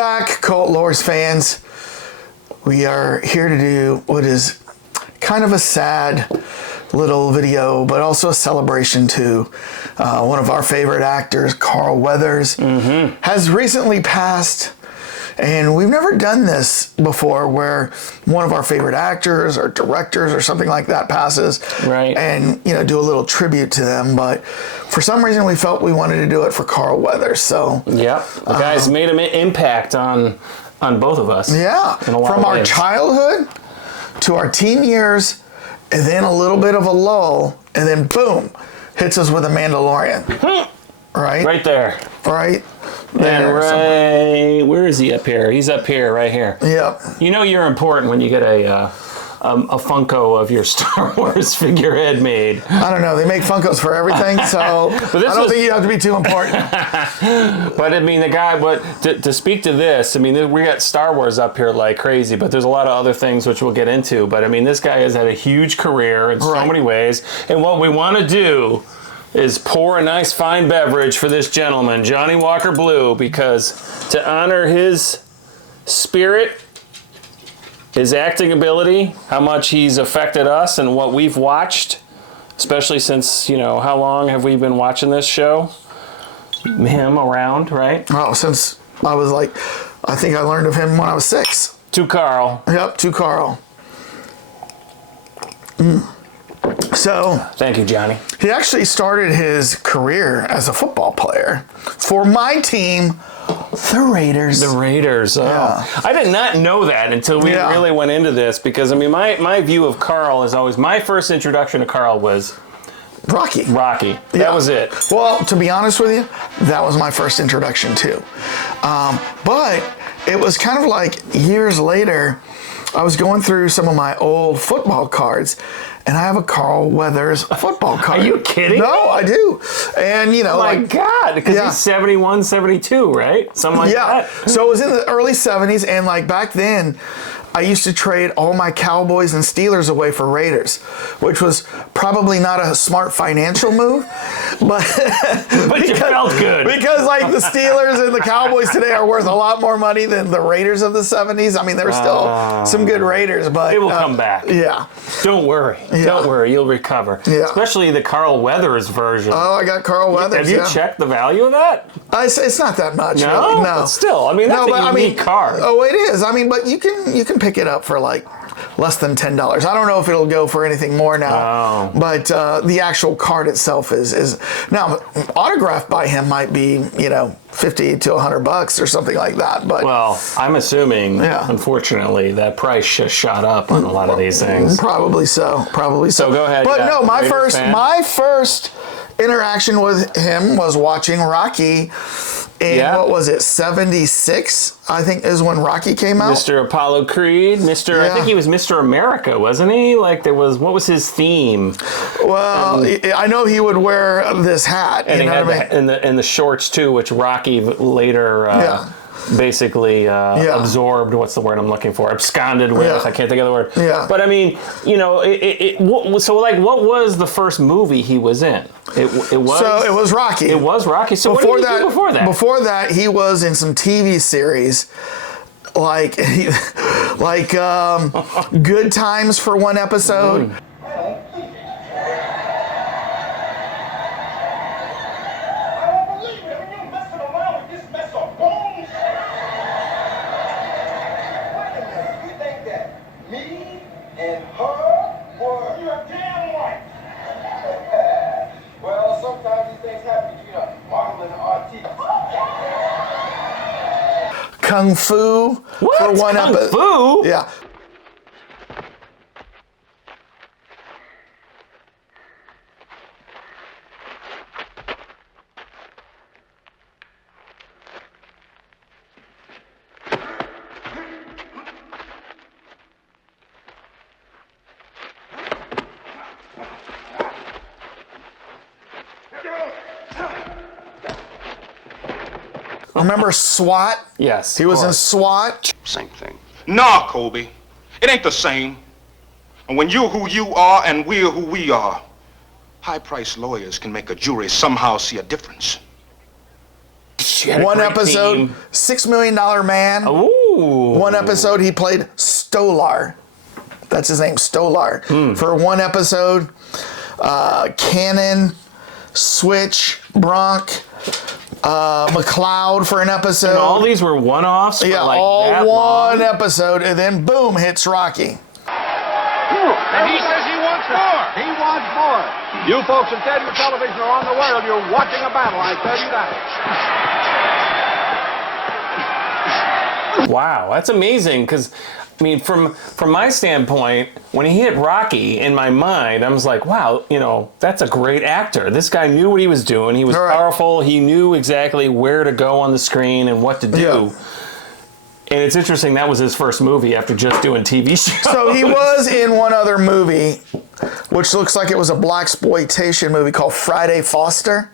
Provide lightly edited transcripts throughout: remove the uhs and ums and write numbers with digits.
back, Cult Lores fans. We are here to do what is kind of a sad little video, but also a celebration to one of our favorite actors, Carl Weathers, has recently passed. And we've never done this before where one of our favorite actors or directors or something like that passes. Right. And, do a little tribute to them. But for some reason, we felt we wanted to do it for Carl Weathers. So, yep. The guy's made an impact on both of us. Yeah. From our childhood to our teen years, and then a little bit of a lull, and then boom, hits us with a Mandalorian. Right? Right there. Right? And where is he up here? He's up here, right here. Yep. You know you're important when you get a Funko of your Star Wars figurehead made. I don't know. They make Funkos for everything, so I don't think you have to be too important. But I mean, to speak to this, I mean, we got Star Wars up here like crazy, but there's a lot of other things which we'll get into. But I mean, this guy has had a huge career in so many ways, and what we want to do is pour a nice fine beverage for this gentleman, Johnny Walker Blue, because to honor his spirit, his acting ability, how much he's affected us and what we've watched, especially since, how long have we been watching this show? Him around, right? Oh, since I was I think I learned of him when I was 6. To Carl. Yep, to Carl. So, thank you, Johnny. He actually started his career as a football player for my team, the Raiders. The Raiders. Oh. Yeah. I did not know that until we really went into this, because I mean, my view of Carl is always, my first introduction to Carl was Rocky. That was it. Well, to be honest with you, that was my first introduction too. But it was kind of like years later, I was going through some of my old football cards, and I have a Carl Weathers football card. Are you kidding me? No, I do. And, oh my God, because he's 71, 72, right? Something like that. So it was in the early 70s, and back then, I used to trade all my Cowboys and Steelers away for Raiders, which was probably not a smart financial move, but you felt good. Because the Steelers and the Cowboys today are worth a lot more money than the Raiders of the 70s. I mean, there were still some good Raiders, but they will come back. Yeah. Don't worry. Yeah. Don't worry. You'll recover. Yeah. Especially the Carl Weathers version. Oh, I got Carl Weathers. Have you checked the value of that? It's not that much. No, really. No. But still, I mean, that's a unique card. Oh, it is. I mean, but you can pick it up for less than $10. I don't know if it'll go for anything more now. But the actual card itself is now autographed by him might be $50 to $100 or something like that. But I'm assuming, unfortunately, that price just shot up on a lot of these things. Probably so. So go ahead. But no, my first interaction with him was watching Rocky. And what was it, 76, I think, is when Rocky came out? Mr. Apollo Creed, I think he was Mr. America, wasn't he? What was his theme? Well, I know he would wear this hat. And he had the shorts, too, which Rocky later basically absorbed, what's the word I'm looking for, absconded with, I can't think of the word. Yeah. But I mean, what was the first movie he was in? It was Rocky. It was Rocky. So what did he do before that? Before that, he was in some TV series, Good Times for one episode. Kung Fu for one episode. Kung Fu? Yeah. Remember SWAT? Yes. He was in SWAT. Same thing. Nah, Kobe. It ain't the same. And when you're who you are and we're who we are, high-priced lawyers can make a jury somehow see a difference. She had a One great episode, team. $6 Million Man. Ooh. One episode, he played Stolar. That's his name, Stolar. For one episode, Cannon, Switch, Bronk, McLeod for an episode. And all these were one-offs. Yeah, for like all that one long? episode, and then boom, hits Rocky. And he says he wants more. He wants more. You folks at Theater Television are on the world. You're watching a battle, I tell you that. Wow, that's amazing. Because I mean, from my standpoint, when he hit Rocky, in my mind, I was like, wow, that's a great actor. This guy knew what he was doing. He was All right. powerful. He knew exactly where to go on the screen and what to do. Yeah. And it's interesting, that was his first movie after just doing TV shows. So he was in one other movie, which looks like it was a blaxploitation movie called Friday Foster.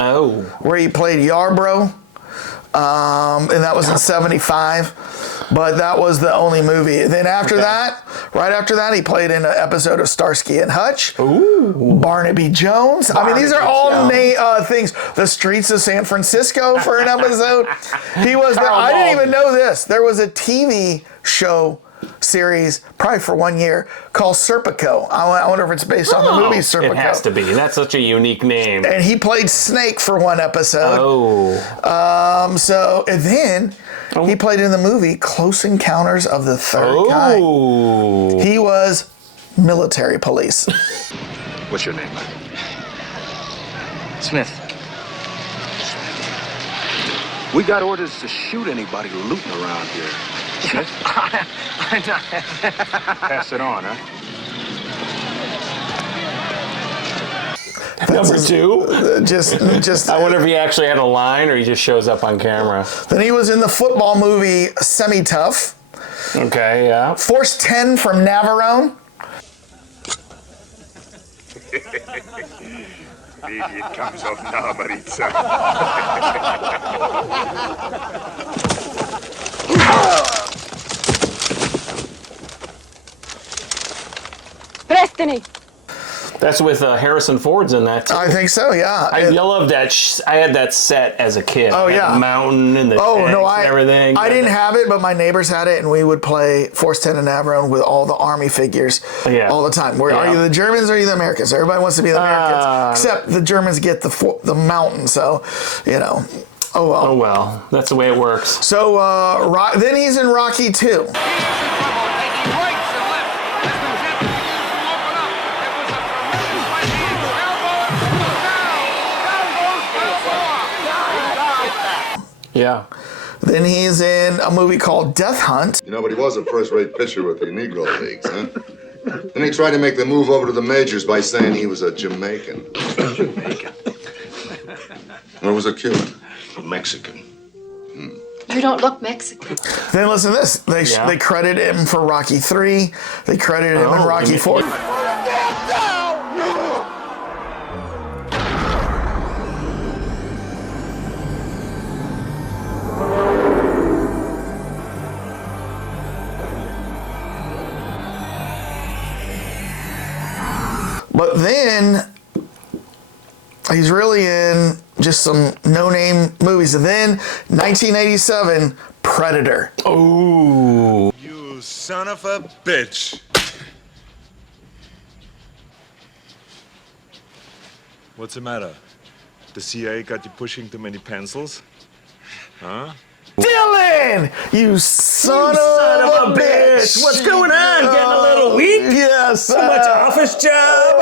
Oh. Where he played Yarbrough, and that was in '75. But that was the only movie. Then after that, right after that, he played in an episode of Starsky and Hutch. Ooh. Barnaby Jones. I mean, these are all things. The Streets of San Francisco for an episode. He was there. I didn't even know this. There was a TV show series, probably for 1 year, called Serpico. I wonder if it's based on the movie Serpico. It has to be. That's such a unique name. And he played Snake for one episode. Oh. And then he played in the movie Close Encounters of the Third Kind. Oh. He was military police. What's your name? Smith. We got orders to shoot anybody looting around here. Smith? I'm not. Pass it on, huh? Number two? just. I wonder if he actually had a line or he just shows up on camera. Then he was in the football movie Semi Tough. Okay, yeah. Force 10 from Navarone. Maybe it comes off now, Maritza. Destiny. That's with Harrison Ford's in that too. I think so, yeah. I love that. I had that set as a kid. Oh, I had yeah. the mountain and the tanks and everything. I didn't have it, but my neighbors had it, and we would play Force 10 and Navarone with all the Army figures all the time. Are you the Germans or are you the Americans? Everybody wants to be the Americans, except the Germans get the mountain, so, oh well. Oh well, that's the way it works. So then he's in Rocky 2. Yeah. Then he's in a movie called Death Hunt. But he was a first-rate pitcher with the Negro Leagues, huh? Then he tried to make the move over to the majors by saying he was a Jamaican. Jamaican. Or was a Cuban? Mexican. You don't look Mexican. Then listen to this. They credit him for Rocky 3. They credit him in Rocky 4. But then he's really in just some no-name movies. And then 1987, Predator. Oh. You son of a bitch. What's the matter? The CIA got you pushing too many pencils? Huh? Dylan! You son of a bitch! What's going on? Getting a little weak? Yes. So much office job?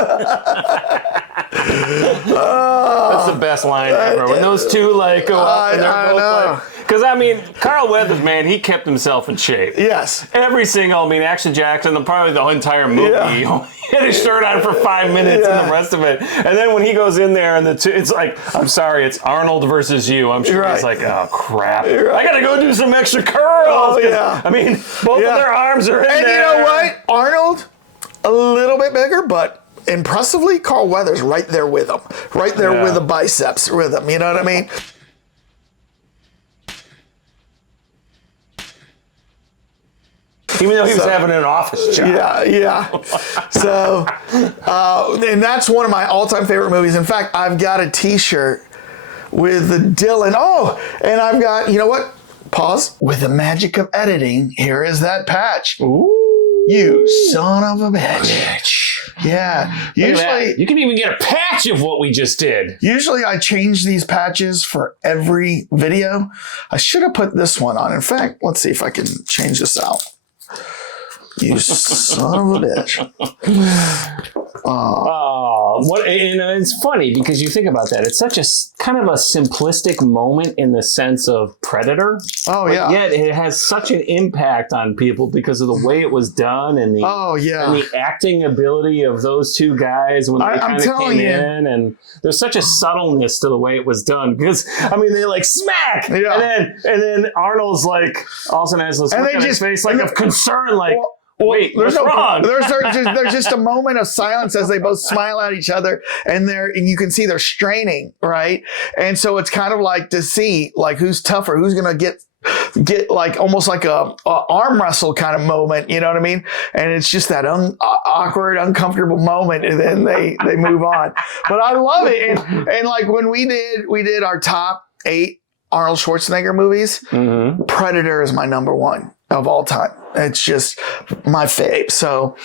That's the best line ever. When those two like go up and they're both like, because I mean, Carl Weathers, man, he kept himself in shape. Yes. Every single, I mean, Action Jackson, probably the entire movie, he only had his shirt on for 5 minutes and the rest of it. And then when he goes in there and it's like, I'm sorry, it's Arnold versus you. I'm sure he's like, oh crap, I gotta go do some extra curls. Oh, yeah. I mean, both of their arms are in there. And you know what? Arnold, a little bit bigger, but impressively, Carl Weathers right there with him. Right there with the biceps with him. You know what I mean? Even though he was having an office job. Yeah. So, and that's one of my all-time favorite movies. In fact, I've got a T-shirt with the Dylan. Oh, and I've got, you know what? Pause. With the magic of editing, here is that patch. Ooh. You son of a bitch. Yeah. Usually, you can even get a patch of what we just did. Usually I change these patches for every video. I should have put this one on. In fact, let's see if I can change this out. You son of a bitch. It's funny because you think about that. It's such a kind of a simplistic moment in the sense of Predator. Oh, yeah. Yet it has such an impact on people because of the way it was done and the and the acting ability of those two guys when they kind of came in. And there's such a subtleness to the way it was done because, I mean, they like smack. Yeah. And then Arnold's like, all of a sudden has this look on his face like of concern, like, wait, there's what's wrong? There's just a moment of silence as they both smile at each other, and you can see they're straining, right? And so it's kind of like to see like who's tougher, who's gonna get like almost like a arm wrestle kind of moment, you know what I mean? And it's just that awkward, uncomfortable moment, and then they move on. But I love it, and like when we did our top 8 Arnold Schwarzenegger movies, Predator is my number 1 of all time. It's just my fave. So,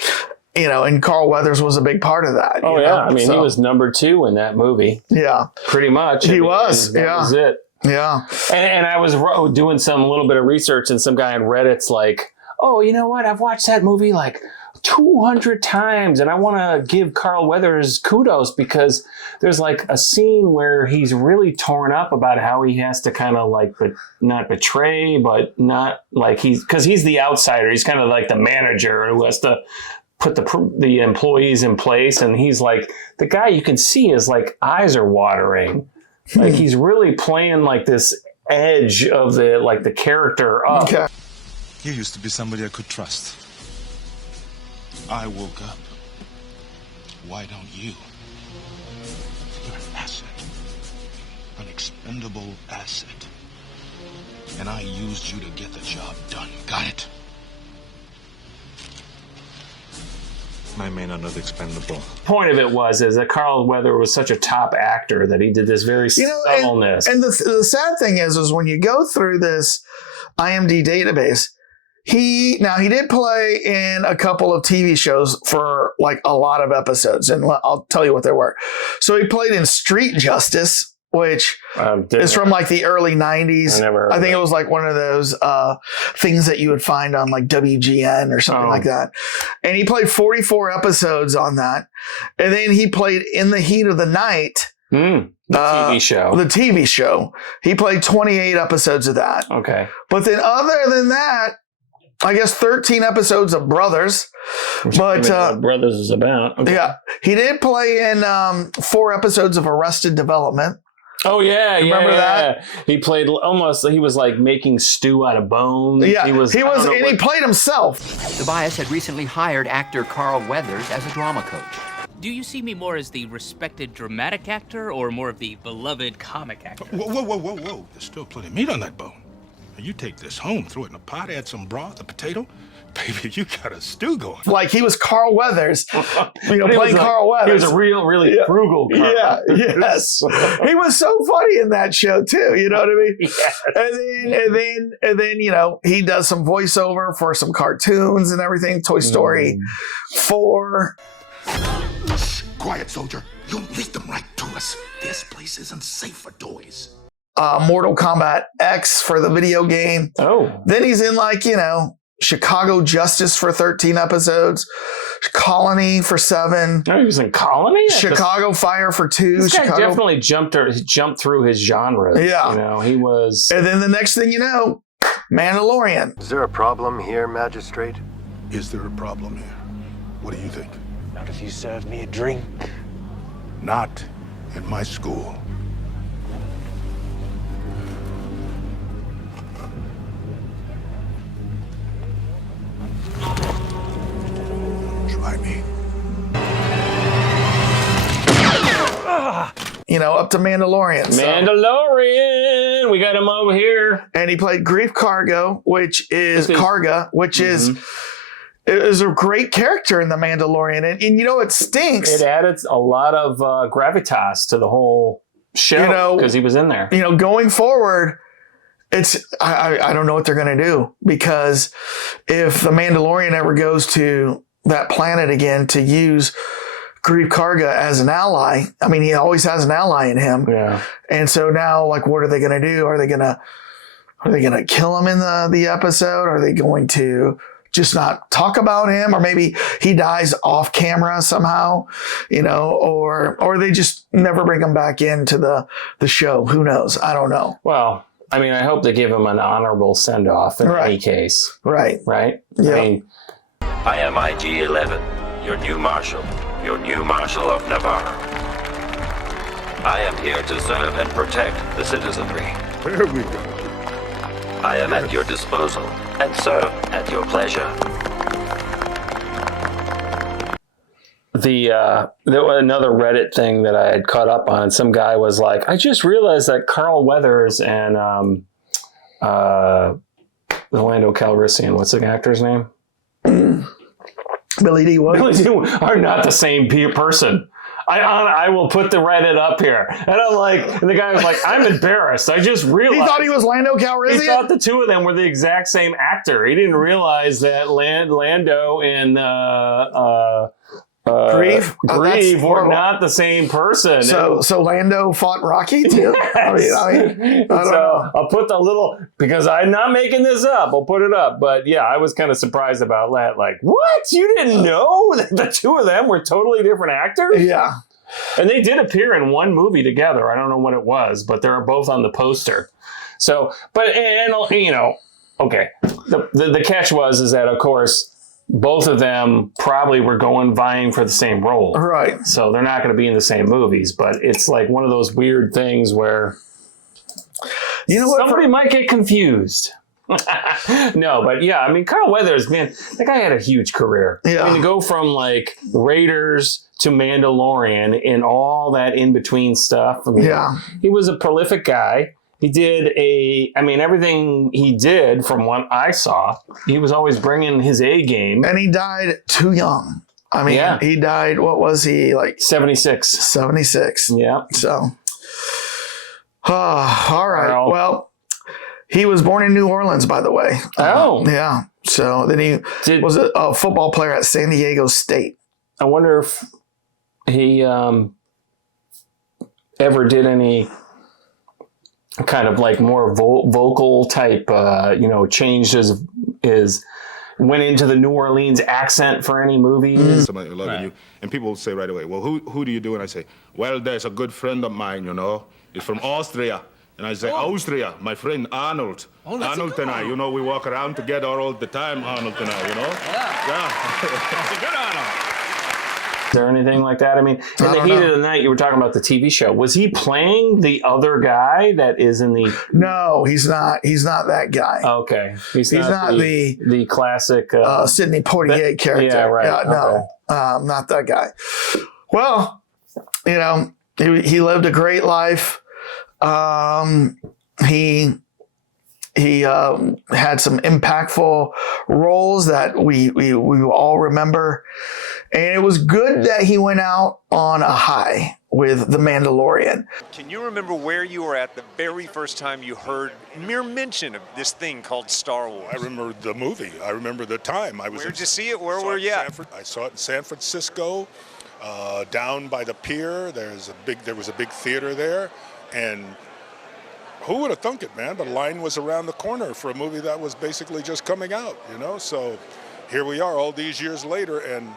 you know, and Carl Weathers was a big part of that. Oh, yeah. I mean, he was number 2 in that movie. Yeah. Pretty much. He was. That was it. Yeah. And I was doing some little bit of research, and some guy on Reddit's like, oh, you know what? I've watched that movie like 200 times, and I want to give Carl Weathers kudos because there's like a scene where he's really torn up about how he has to kind of like not betray, but not like because he's the outsider. He's kind of like the manager who has to put the employees in place, and he's like the guy you can see his like eyes are watering, like he's really playing like this edge of the character up. Okay. You used to be somebody I could trust. I woke up. Why don't you? You're an asset. An expendable asset. And I used you to get the job done. Got it? I may not know the expendable. Point of it is that Carl Weathers was such a top actor that he did this very subtleness. And the sad thing is when you go through this IMDb database, he did play in a couple of TV shows for like a lot of episodes, and I'll tell you what they were. So he played in Street Justice, which is from like the early 90s. I think it was like one of those things that you would find on like WGN or something like that. And he played 44 episodes on that. And then he played In the Heat of the Night. The TV show. The TV show. He played 28 episodes of that. Okay. But then other than that, I guess 13 episodes of Brothers. But Brothers is about. Okay. Yeah. He did play in 4 episodes of Arrested Development. Oh, yeah. Remember that? He played he was like making stew out of bones. Yeah. He played himself. Tobias had recently hired actor Carl Weathers as a drama coach. Do you see me more as the respected dramatic actor or more of the beloved comic actor? Whoa. There's still plenty of meat on that bone. Now you take this home, throw it in a pot, add some broth, a potato. Baby, you got a stew going. Like he was Carl Weathers, playing Carl Weathers. He was a really frugal Carl. Yeah, yes. He was so funny in that show too. You know what I mean? Yes. And then he does some voiceover for some cartoons and everything. Toy Story 4. Quiet, soldier. You lead them right to us. This place isn't safe for toys. Mortal Kombat X for the video game. Oh. Then he's in Chicago Justice for 13 episodes, Colony for 7. Oh, he was in Colony? Chicago Fire for 2. This guy Chicago definitely jumped through his genres. Yeah. You know, he was... And then the next thing you know, Mandalorian. Is there a problem here, Magistrate? Is there a problem here? What do you think? Not if you serve me a drink. Not in my school. Try me. You know, up to Mandalorian. Mandalorian! We got him over here. And he played Grief Karga, which is is a great character in The Mandalorian. And you know, it stinks. It added a lot of gravitas to the whole show because he was in there. You know, going forward, I don't know what they're going to do, because if The Mandalorian ever goes to that planet again to use Grief Karga as an ally, I mean, he always has an ally in him. Yeah. And so now, like, what are they going to do? Are they going to kill him in the episode? Are they going to just not talk about him? Or maybe he dies off camera somehow, you know, or they just never bring him back into the show. Who knows? I don't know. Well, I mean, I hope they give him an honorable send-off in any case. Right. Right? Yeah. I mean, I am IG-11, your new marshal of Navarre. I am here to serve and protect the citizenry. There we go. I am at your disposal and serve at your pleasure. There was another Reddit thing that I had caught up on. Some guy was like, I just realized that Carl Weathers and Lando Calrissian, what's the actor's name? Billy D. Williams. Billy D. are not the same person. I will put the Reddit up here. And I'm like, and the guy was like, I'm embarrassed. I just realized. He thought he was Lando Calrissian? He thought the two of them were the exact same actor. He didn't realize that Lando and Grief were not the same person. So Lando fought Rocky too? Yes. I don't know. I'll put the little, because I'm not making this up, I'll put it up. But yeah, I was kind of surprised about that. Like, what? You didn't know that the two of them were totally different actors? Yeah. And they did appear in one movie together. I don't know what it was, but they're both on the poster. So, but, and you know, okay. The catch is that, of course, both of them probably were vying for the same role. Right. So they're not going to be in the same movies, but it's like one of those weird things where somebody might get confused. No, but yeah, I mean, Carl Weathers, man, that guy had a huge career. Yeah. I mean, to go from like Raiders to Mandalorian and all that in between stuff. I mean, yeah. He was a prolific guy. He did everything he did, from what I saw, he was always bringing his A game. And he died too young. I mean, he died, what was he, like? 76. 76. Yeah. So, all right. Well, he was born in New Orleans, by the way. Oh. Yeah. So then he was a football player at San Diego State. I wonder if he ever did any kind of like more vocal type, changed his went into the New Orleans accent for any movies. Somebody loving you, and people will say right away, well, who do you do? And I say, well, there's a good friend of mine, he's from Austria. And I say, Austria, my friend Arnold. Arnold and I, we walk around together all the time, Arnold and I, Yeah. That's a good Arnold. Is there anything like that? I mean, in the heat of the night, you were talking about the TV show. Was he playing the other guy that is in the? No, he's not. He's not that guy. Okay, he's not the classic Sidney Poitier character. Yeah, right. No, not that guy. Well, he lived a great life. He had some impactful roles that we all remember. And it was good that he went out on a high with The Mandalorian. Can you remember where you were at the very first time you heard mere mention of this thing called Star Wars? I remember the movie. I remember the time. Where'd you see it? Where were you at? I saw it in San Francisco, down by the pier. There was a big theater there. And who would have thunk it, man? The line was around the corner for a movie that was basically just coming out, So here we are all these years later, and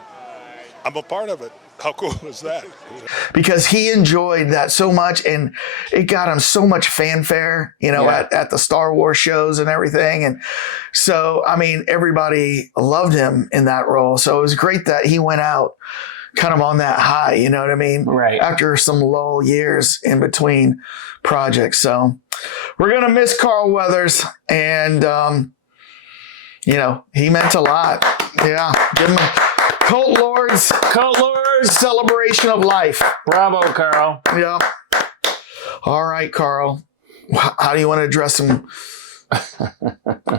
I'm a part of it. How cool is that? Because he enjoyed that so much, and it got him so much fanfare, at the Star Wars shows and everything. And so, I mean, everybody loved him in that role. So it was great that he went out kind of on that high, you know what I mean? Right. After some lull years in between projects. So we're going to miss Carl Weathers, and, he meant a lot. Yeah. Give him a Cult Lords celebration of life. Bravo, Carl. Yeah. All right, Carl. How do you want to address him?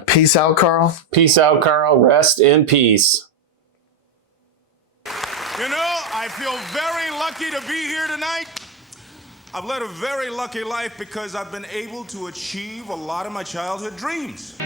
Peace out, Carl. Peace out, Carl. Rest in peace. I feel very lucky to be here tonight. I've led a very lucky life because I've been able to achieve a lot of my childhood dreams.